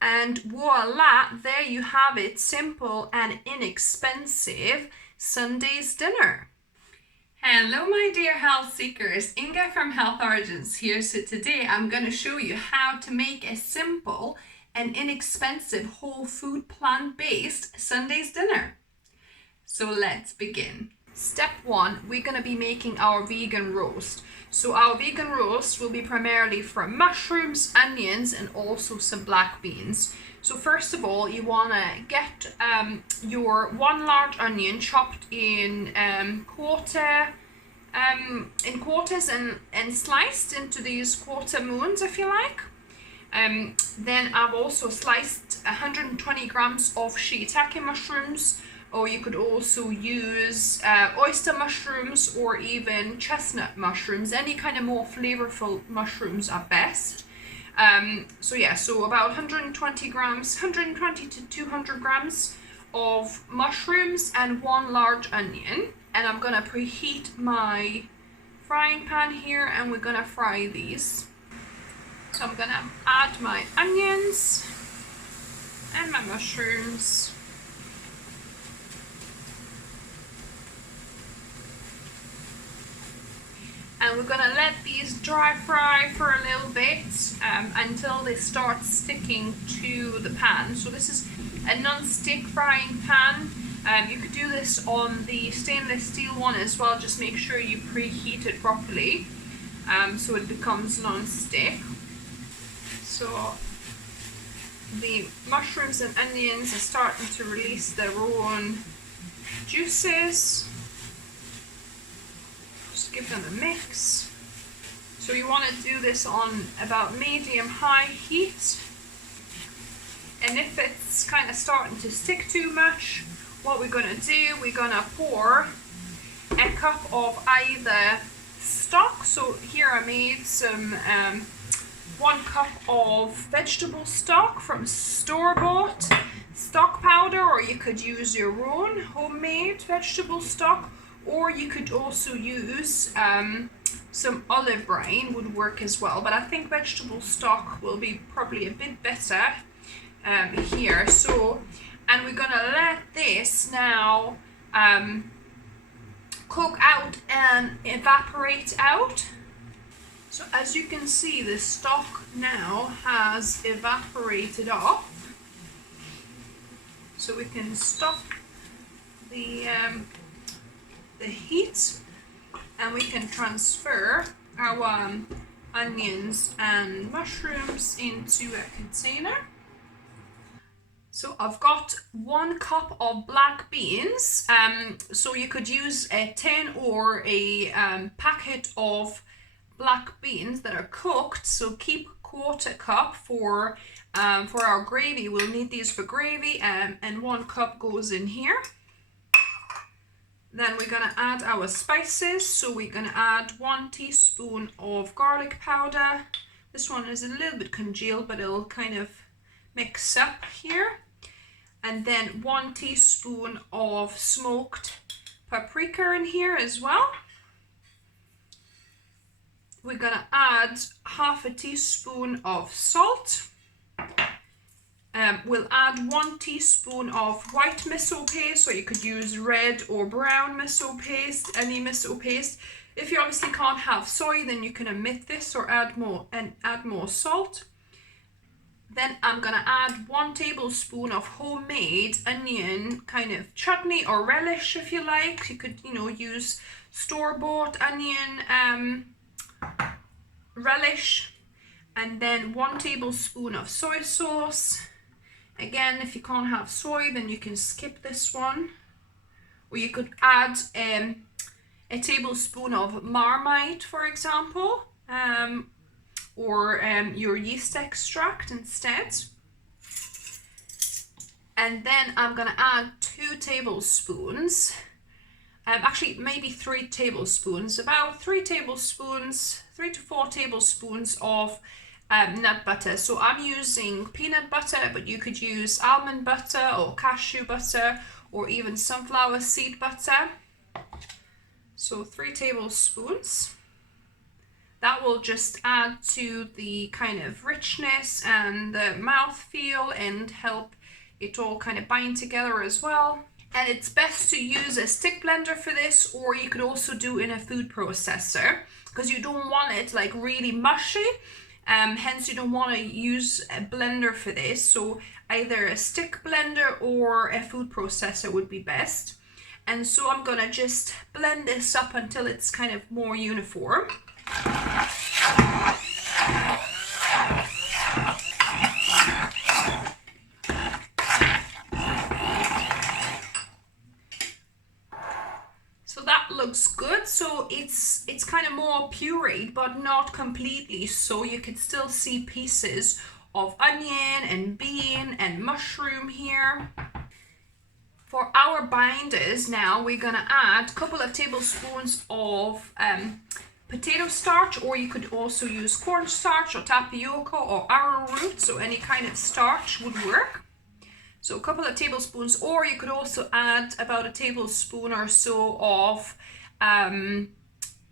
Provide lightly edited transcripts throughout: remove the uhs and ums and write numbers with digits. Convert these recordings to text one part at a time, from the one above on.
And voila, there you have it, simple and inexpensive Sunday's dinner. Hello my dear health seekers, Inga from Health Origins here. So today I'm going to show you how to make a simple and inexpensive whole food plant-based Sunday's dinner. So let's begin. Step 1, we're going to be making our vegan roast. So our vegan roast will be primarily from mushrooms, onions, and also some black beans. So first of all, you want to get your 1 large onion chopped in quarters and sliced into these quarter moons, if you like. Then I've also sliced 120 grams of shiitake mushrooms, or you could also use oyster mushrooms or even chestnut mushrooms. Any kind of more flavorful mushrooms are best. So about 120 grams, 120 to 200 grams of mushrooms and 1 large onion. And I'm gonna preheat my frying pan here and we're gonna fry these. So I'm gonna add my onions and my mushrooms. And we're gonna let these dry fry for a little bit until they start sticking to the pan. So this is a non-stick frying pan. You could do this on the stainless steel one as well. Just make sure you preheat it properly so it becomes non-stick. So the mushrooms and onions are starting to release their own juices. Give them a mix. So you want to do this on about medium-high heat. And if it's kind of starting to stick too much, what we're going to do, we're going to pour a cup of either stock. So here I made some 1 cup of vegetable stock from store-bought stock powder, or you could use your own homemade vegetable stock. Or you could also use some olive brine would work as well, but I think vegetable stock will be probably a bit better here. So, and we're gonna let this now cook out and evaporate out. So as you can see, the stock now has evaporated off. So we can stop the heat and we can transfer our onions and mushrooms into a container. So I've got 1 cup of black beans. So you could use a tin or a packet of black beans that are cooked. So keep 1/4 cup for our gravy. We'll need these for gravy, and 1 cup goes in here. Then we're going to add our spices. So we're going to add 1 teaspoon of garlic powder. This one is a little bit congealed, but it'll kind of mix up here. And then 1 teaspoon of smoked paprika in here as well. We're going to add 1/2 teaspoon of salt. We'll add 1 teaspoon of white miso paste, or you could use red or brown miso paste, any miso paste. If you obviously can't have soy, then you can omit this or add more salt. Then I'm gonna add 1 tablespoon of homemade onion kind of chutney or relish, if you like. You could, use store-bought onion relish. And then 1 tablespoon of soy sauce. Again, if you can't have soy, then you can skip this one. Or you could add a tablespoon of marmite, for example, or your yeast extract instead. And then I'm gonna add 2 tablespoons, actually maybe 3 tablespoons, about 3 to 4 tablespoons of nut butter. So I'm using peanut butter, but you could use almond butter or cashew butter or even sunflower seed butter. So 3 tablespoons. That will just add to the kind of richness and the mouthfeel and help it all kind of bind together as well. And it's best to use a stick blender for this, or you could also do in a food processor, because you don't want it like really mushy. Hence you don't want to use a blender for this. So either a stick blender or a food processor would be best. And so I'm gonna just blend this up until it's kind of more uniform. So that looks good. So it's kind of more pureed, but not completely. So you can still see pieces of onion and bean and mushroom here. For our binders now, we're gonna add a couple of tablespoons of potato starch, or you could also use cornstarch or tapioca or arrowroot, so any kind of starch would work. So a couple of tablespoons, or you could also add about a tablespoon or so of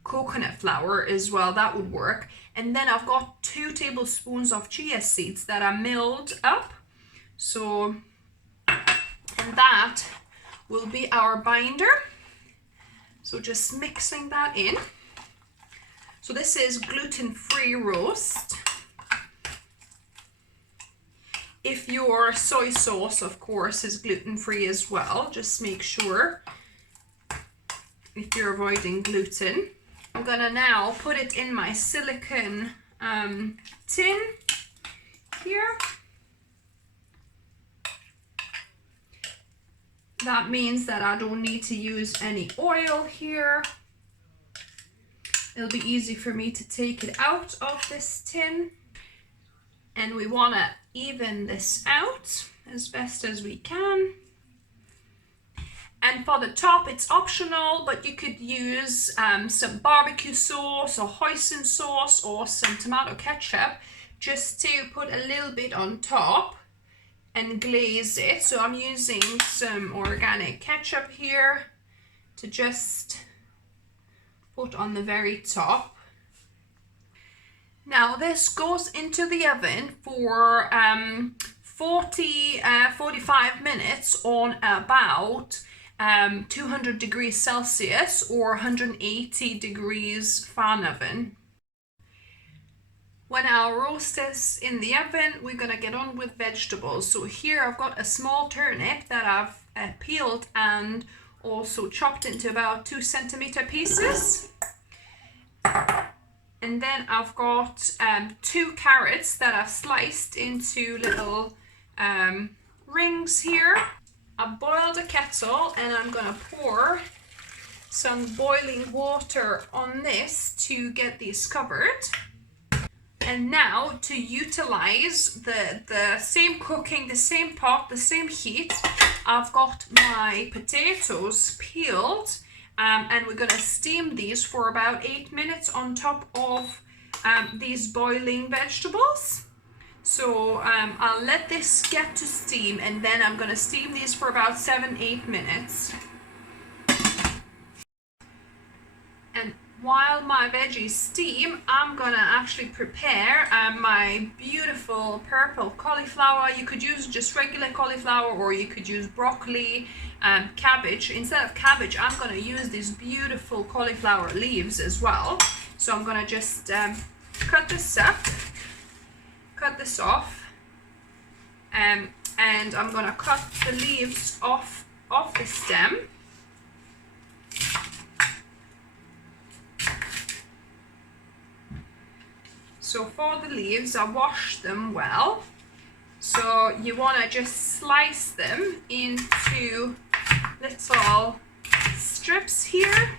coconut flour as well, that would work. And then I've got 2 tablespoons of chia seeds that are milled up. So, and that will be our binder. So just mixing that in. So this is gluten-free roast. If your soy sauce, of course, is gluten-free as well, just make sure if you're avoiding gluten. I'm gonna now put it in my silicone tin here. That means that I don't need to use any oil here. It'll be easy for me to take it out of this tin. And we want to even this out as best as we can. And for the top, it's optional, but you could use some barbecue sauce or hoisin sauce or some tomato ketchup just to put a little bit on top and glaze it. So I'm using some organic ketchup here to just put on the very top. Now this goes into the oven for 45 minutes on about 200 degrees Celsius or 180 degrees fan oven. When our roast is in the oven, we're gonna get on with vegetables. So here I've got a small turnip that I've peeled and also chopped into about 2 centimeter pieces. And then I've got 2 carrots that I've sliced into little rings here. I've boiled a kettle and I'm gonna pour some boiling water on this to get these covered. And now to utilize the same cooking, the same pot, the same heat, I've got my potatoes peeled and we're going to steam these for about 8 minutes on top of these boiling vegetables. So I'll let this get to steam and then I'm going to steam these for about 7-8 minutes. And while my veggies steam, I'm gonna actually prepare my beautiful purple cauliflower. You could use just regular cauliflower or you could use broccoli, cabbage. Instead of cabbage, I'm gonna use these beautiful cauliflower leaves as well. So I'm gonna just cut this off, and I'm gonna cut the leaves off the stem. So for the leaves, I washed them well. So you want to just slice them into little strips here.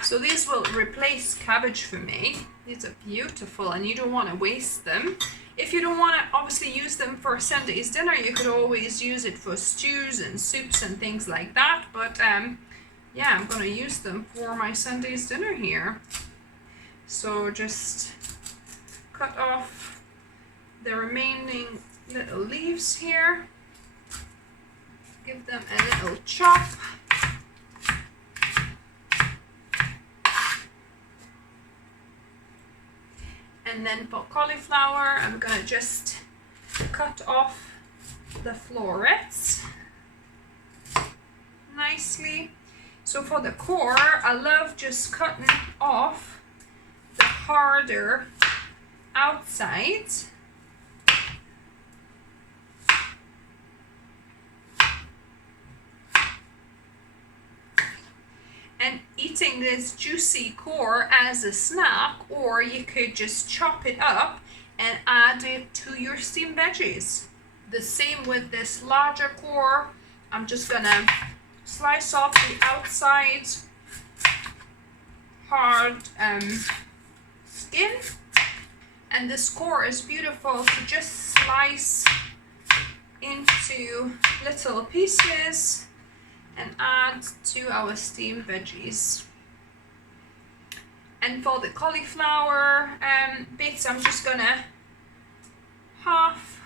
So these will replace cabbage for me. These are beautiful and you don't want to waste them. If you don't want to obviously use them for Sunday's dinner, you could always use it for stews and soups and things like that. But yeah, I'm gonna use them for my Sunday's dinner here. So just cut off the remaining little leaves here. Give them a little chop. And then for cauliflower, I'm gonna just cut off the florets nicely. So for the core, I love just cutting off the harder outside. And eating this juicy core as a snack, or you could just chop it up and add it to your steamed veggies. The same with this larger core. I'm just gonna slice off the outside hard skin. And this core is beautiful to just slice into little pieces and add to our steamed veggies. And for the cauliflower bits, I'm just gonna half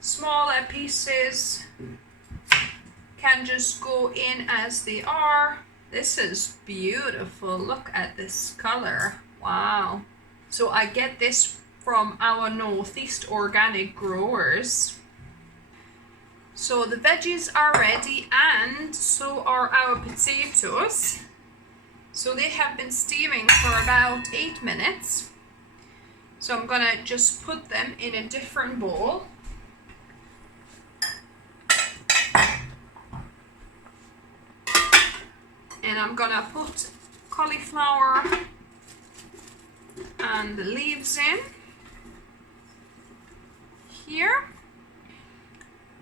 smaller pieces, can just go in as they are. This is beautiful. Look at this color. Wow. So I get this from our Northeast organic growers. So the veggies are ready, and so are our potatoes. So they have been steaming for about 8 minutes. So I'm gonna just put them in a different bowl. And I'm gonna put cauliflower and the leaves in here.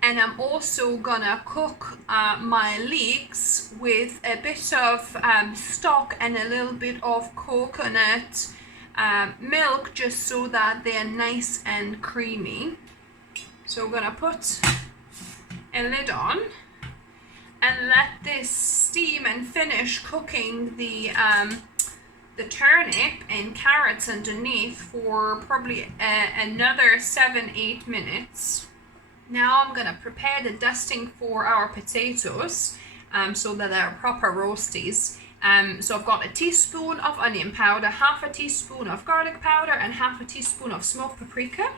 And I'm also gonna cook my leeks with a bit of stock and a little bit of coconut milk, just so that they're nice and creamy. So we're gonna put a lid on and let this steam and finish cooking the turnip and carrots underneath for probably another 7-8 minutes. Now I'm gonna prepare the dusting for our potatoes so that they're proper roasties. So I've got a teaspoon of onion powder, half a teaspoon of garlic powder, and half a teaspoon of smoked paprika.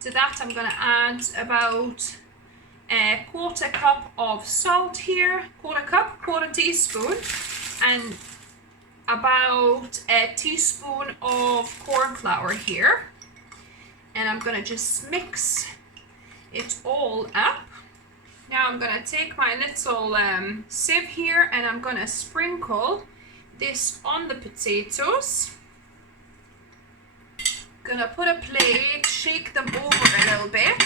To that I'm gonna add about a quarter cup of salt here, quarter teaspoon, and about a teaspoon of corn flour here. And I'm gonna just mix it all up. Now I'm gonna take my little sieve here and I'm gonna sprinkle this on the potatoes. Gonna put a plate, shake them over a little bit.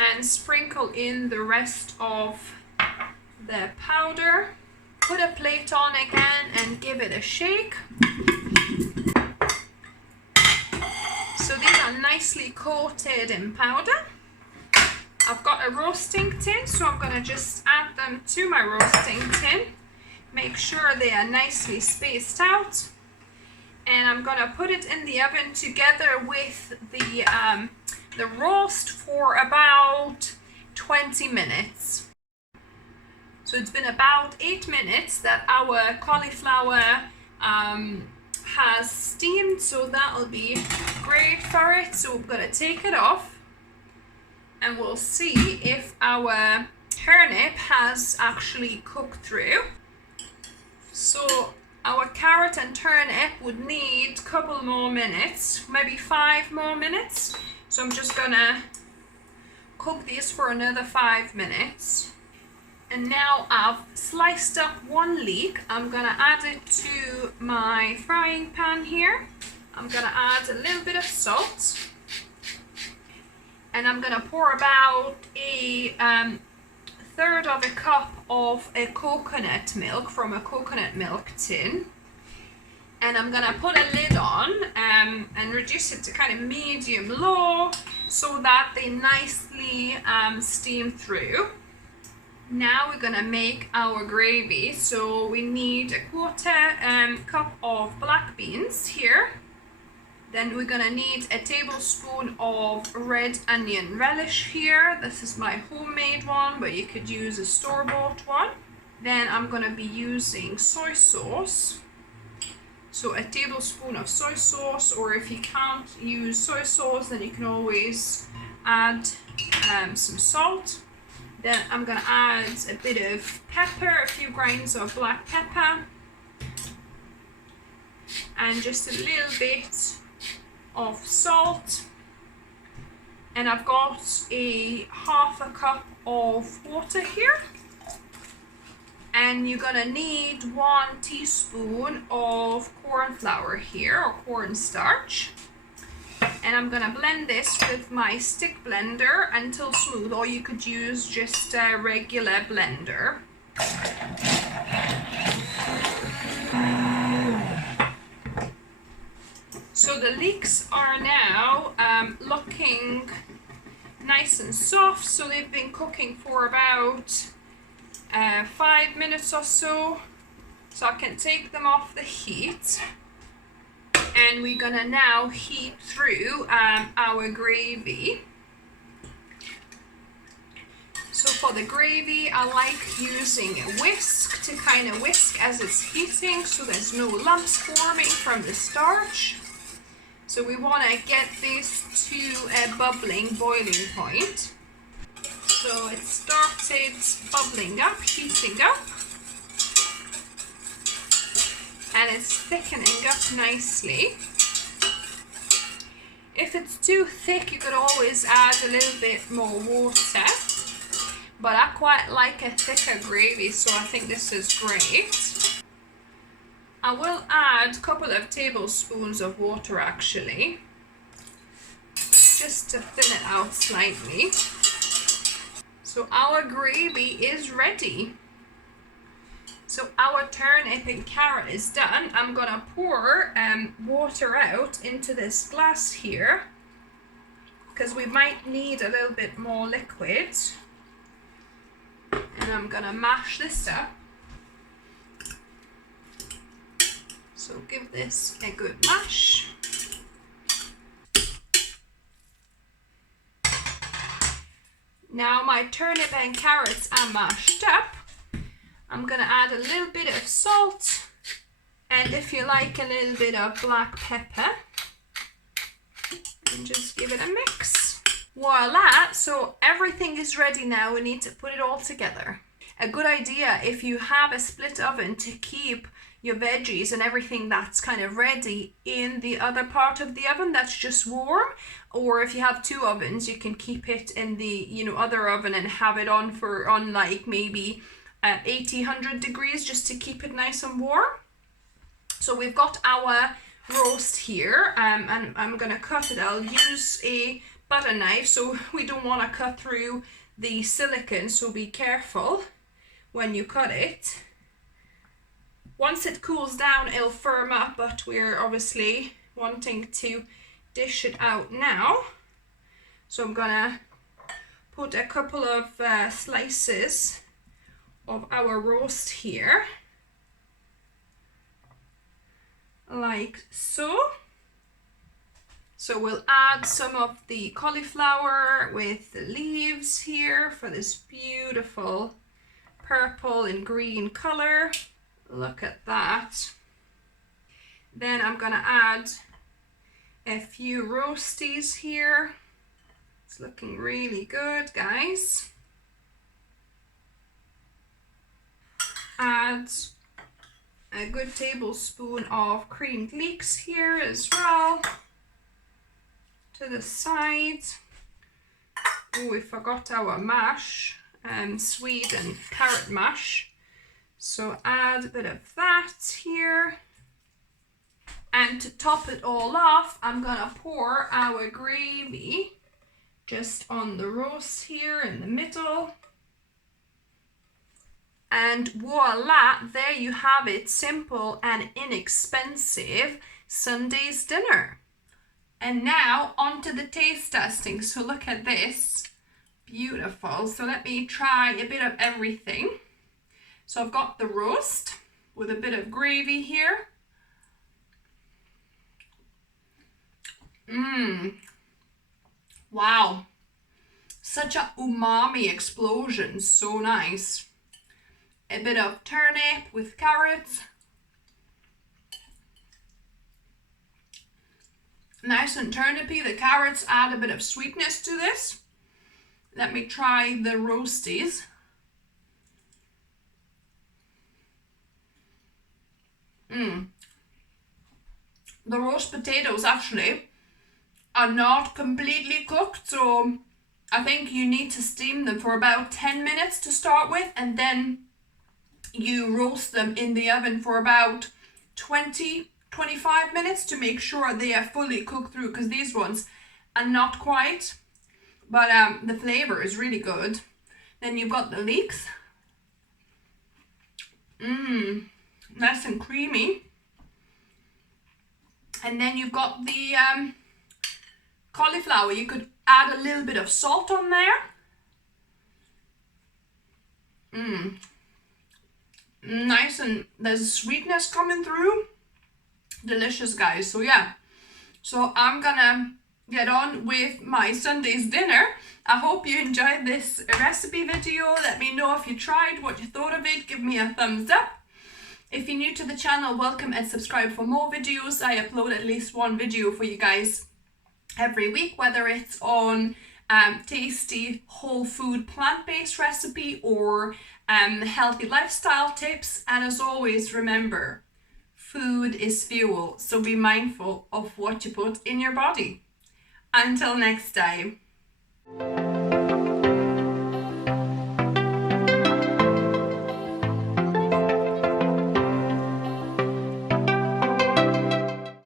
And sprinkle in the rest of the powder. Put a plate on again and give it a shake. So these are nicely coated in powder. I've got a roasting tin, so I'm going to just add them to my roasting tin. Make sure they are nicely spaced out. And I'm going to put it in the oven together with the roast for about 20 minutes. So it's been about 8 minutes that our cauliflower has steamed, so that'll be great for it. So we're going to take it off and we'll see if our turnip has actually cooked through. So our carrot and turnip would need a couple more minutes, maybe 5 more minutes. So I'm just gonna cook these for another 5 minutes. And now I've sliced up 1 leek. I'm gonna add it to my frying pan here. I'm gonna add a little bit of salt. And I'm gonna pour about a third of a cup of a coconut milk from a coconut milk tin. And I'm gonna put a lid on and reduce it to kind of medium low so that they nicely steam through. Now we're gonna make our gravy. So we need a quarter cup of black beans here. Then we're gonna need a tablespoon of red onion relish here. This is my homemade one, but you could use a store-bought one. Then I'm gonna be using soy sauce. So a tablespoon of soy sauce, or if you can't use soy sauce, then you can always add some salt. Then I'm gonna add a bit of pepper, a few grains of black pepper, and just a little bit of salt. And I've got a half a cup of water here. And you're gonna need 1 teaspoon of corn flour here, or cornstarch. And I'm gonna blend this with my stick blender until smooth, or you could use just a regular blender. So the leeks are now looking nice and soft, so they've been cooking for about 5 minutes or so. So I can take them off the heat. And we're gonna now heat through our gravy. So for the gravy, I like using a whisk to kind of whisk as it's heating so there's no lumps forming from the starch. So we want to get this to a bubbling, boiling point. So it started bubbling up, heating up. And it's thickening up nicely. If it's too thick, you could always add a little bit more water. But I quite like a thicker gravy, so I think this is great. I will add a couple of tablespoons of water actually, just to thin it out slightly. So our gravy is ready. So our turnip and carrot is done. I'm gonna pour water out into this glass here, because we might need a little bit more liquid. And I'm gonna mash this up. So give this a good mash. Now my turnip and carrots are mashed up. I'm gonna add a little bit of salt, and if you like, a little bit of black pepper, and just give it a mix. Voila! So everything is ready now. We need to put it all together. A good idea if you have a split oven to keep your veggies and everything that's kind of ready in the other part of the oven that's just warm, or if you have 2 ovens, you can keep it in the other oven and have it on like maybe 80-100 degrees, just to keep it nice and warm. So we've got our roast here, and I'm gonna cut it. I'll use a butter knife, so we don't want to cut through the silicone, so be careful when you cut it. Once it cools down, it'll firm up, but we're obviously wanting to dish it out now. So I'm gonna put a couple of slices of our roast here, like so. So we'll add some of the cauliflower with the leaves here for this beautiful purple and green color. Look at that. Then I'm gonna add a few roasties here. It's looking really good, guys. Add a good tablespoon of creamed leeks here as well to the side. Oh, we forgot our mash, SWEDE and carrot mash. So add a bit of that here. And to top it all off, I'm gonna pour our gravy just on the roast here in the middle. And voila, there you have it, simple and inexpensive Sunday's dinner. And now onto the taste testing. So look at this, beautiful. So let me try a bit of everything. So I've got the roast with a bit of gravy here. Wow, such a umami explosion, so nice. a bit of turnip with carrots. Nice and turnipy. The carrots add a bit of sweetness to this. Let me try the roasties. The roast potatoes actually are not completely cooked, so I think you need to steam them for about 10 minutes to start with, and then you roast them in the oven for about 20-25 minutes to make sure they are fully cooked through, because these ones are not quite, but the flavor is really good. Then you've got the leeks. Nice and creamy. And then you've got the cauliflower. You could add a little bit of salt on there. Nice, and there's sweetness coming through. Delicious, guys. So yeah, so I'm gonna get on with my Sunday's dinner. I hope you enjoyed this recipe video. Let me know if you tried, what you thought of it. Give me a thumbs up. If you're new to the channel, welcome and subscribe for more videos. I upload at least one video for you guys every week, whether it's on tasty whole food plant-based recipe or healthy lifestyle tips. And as always, remember, food is fuel, so be mindful of what you put in your body. Until next time.